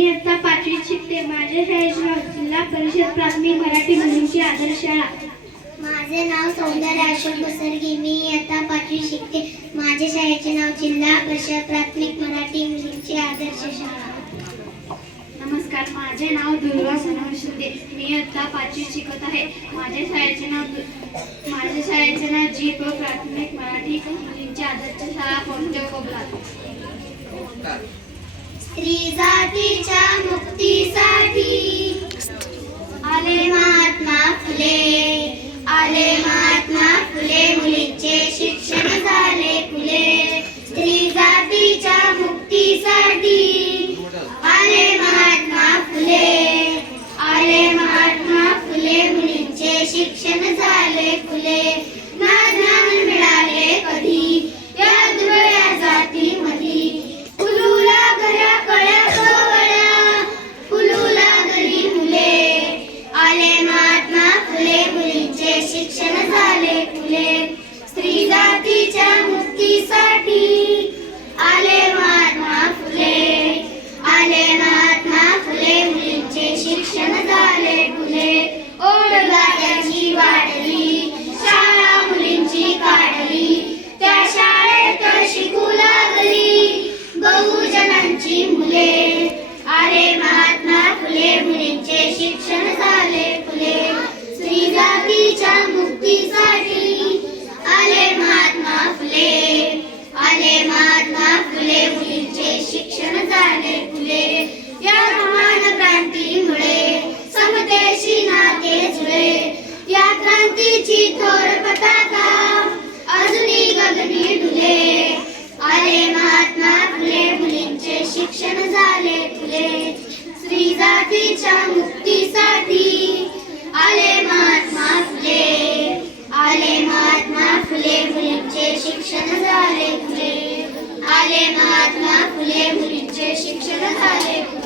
इयत्ता 5वीत शिकते. माझ्या शाळेचे नाव जिल्हा परिषद प्राथमिक मराठी मुलींची आदर्श शाळा. माझे नाव सौंदर्य अशोक बसरगे. मी इयत्ता 5वीत शिकते. माझ्या शाळेचे नाव जिल्हा परिषद प्राथमिक मराठी मुलींची आदर्श शाळा. नमस्कार, माझे नाव दुर्गा सनम शिंदे. मी इयत्ता 5वीत शिकत आहे. माझ्या शाळेचे नाव जी.प. प्राथमिक मराठी मुलींची आदर्श शाळा पोहचव कोबला. स्त्री जातीच्या मुक्तीसाठी आले महात्मा फुले. आले महात्मा फुले. मुलींचे शिक्षण झाले फुले. स्त्री जातीच्या मुक्तीसाठी आले महात्मा फुले. आले महात्मा फुले. मुलींचे शिक्षण झाले फुले. ना ज्ञान मिळाले कधी या दुबळ्या जातीमधी. फुलूला घरा कळ्या कवळ्या. फुलूला घरी मुले. आले महात्मा फुले. मुलींचे शिक्षण झाले फुले. स्त्री जातीच्या मुक्तीसाठी आले महात्मा फुले. आले महात्मा फुले. मुलींचे शिक्षण झाले फुले. ओढ गाड्याची वाढली. शाळा मुलींची काढली. त्या शाळेत शिकू लागली बहुजनांची मुले. आले महात्मा फुले. मुलींचे शिक्षण झाले फुले. स्त्री जातीच्या मुक्तीसाठी आले महात्मा फुले. आले महात्मा फुले. मुलींचे शिक्षण झाले फुले. या महान क्रांतीमुळे समतेशी नाते जुळे. या क्रांतीची थोर पताका अजूनही गगनी डुले. आले महात्मा फुले. मुलींचे शिक्षण झाले फुले. स्त्री जातीच्या मुक्तीसाठी आले महात्मा फुले. आले महात्मा फुले. मुलींचे शिक्षण झाले फुले. आले महात्मा फुले. मुलींचे शिक्षण झाले फुले.